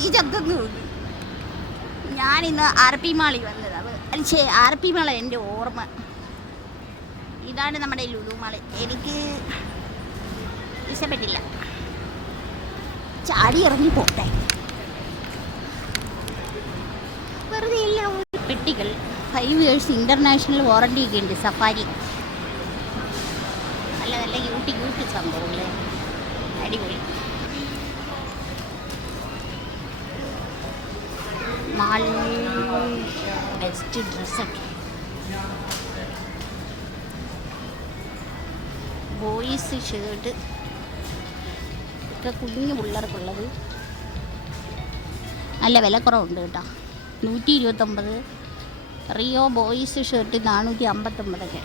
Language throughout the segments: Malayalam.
കൈ ചത്തുന്നു. ഞാനിന്ന് RP മാളിൽ വന്നത്. അല്ലേ RP മാള എൻ്റെ ഓർമ്മ. ഇതാണ് നമ്മുടെ ലുലു മാള്. എനിക്ക് ഇഷ്ടപ്പെട്ടില്ല. ചാടി ഇറങ്ങി പോട്ടെ. വെറുതെ ഇല്ല. പെട്ടികൾ 5 years ഇൻ്റർനാഷണൽ വാറണ്ടി ഒക്കെ ഉണ്ട്. സഫാരി നല്ല നല്ല ക്യൂട്ട് സംഭവങ്ങളെ. അടിപൊളി. മാൾ ബെസ്റ്റ് ഡ്രസ്സൊക്കെ ബോയ്സ് ഷർട്ട് ഒക്കെ കുഞ്ഞു പിള്ളേർക്കുള്ളത്. നല്ല വിലക്കുറവുണ്ട് കേട്ടോ. 129. Rio boys shirt 459.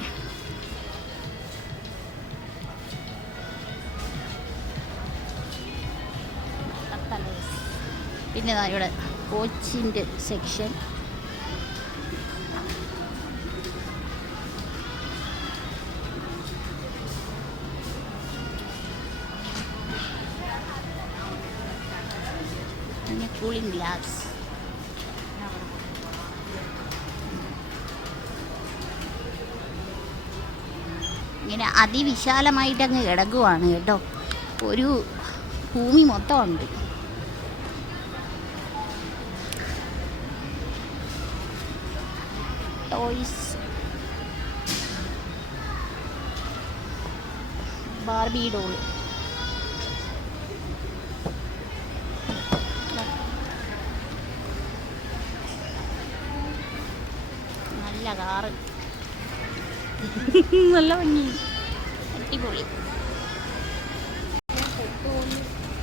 പിന്നെ ഇവിടെ കോച്ചിൻ്റെ സെക്ഷൻ. പിന്നെ കൂളിംഗ് ഗ്ലാസ്. ഇങ്ങനെ അതിവിശാലമായിട്ടങ്ങ് കിടക്കുവാണ് കേട്ടോ. ഒരു ഭൂമി മൊത്തം ഉണ്ട്. ടോയ്സ്, ബാർബി ഡോൾ, നല്ല കാറ്, നല്ല ഭംഗി, അടിപൊളി.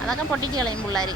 അതൊക്കെ പൊട്ടിച്ച് കളയും പിള്ളേർ.